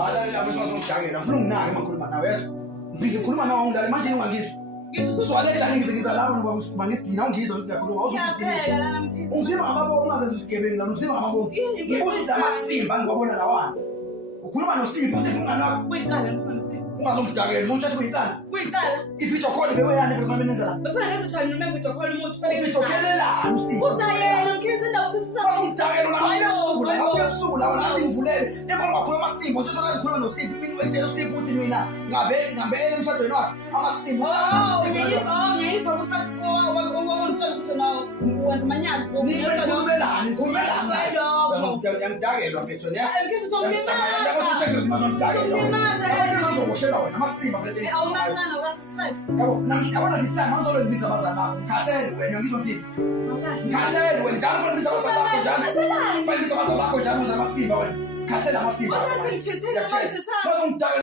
Hayi lapho sizomdakela. Ngifuna unginake makhuluma nawe yezwa. Ngibize ngikhuluma nawe ungidala manje ungangizwa. Ngizoswala ngizikiza lapho ngoba mangisidina ungizwa ngiyakhuluma Ngiyapheka lana mphisi. Ungizima ngamabomu ungazenza usigebengu la ungizima ngamabomu. Ngibuza ukuthi amasimba ngiwabona lawana. Ukhuluma noSipho uSipho umngani wakho. Kuyicala ngikhuluma noSipho. Ungazomdakela umuntu ethi uyitsana. Kuyicala. Ivideo call beweyani futhi kumele nenzela. Bafuna ngezishaya noma video call umuntu. Ivideo kelelana uSipho. Usayena mkhisi indawo sesisaba. Ungidakela ungafika ebusuku la ngathi ngivulele. Emva kwakhuluma amasimba uthi sokazi ukhuluma noSipho mina uyitshela uSipho ukuthi mina ngabele emshadweni wakhe amasimba. Ngiyizwa kusathiwa wangitshela ukuthi nawo wenza amanyala. Ngikhulumelani yangidakelwa mfethu wena. Mkhisi uzongimaza. Uzoboshela wena amasimba vele. Awumancane wakasicela. Yabona lisama ngizolo ngibiza abazali bakho. Ngikhathele wena ngizothini? Ngikhathele wena njalo fanele ngibiza abazali bakho njalo. Fanele ngibiza abazali bakho njalo amasimba wena. Ngikhathele amasimba. Wasasingithithile manje.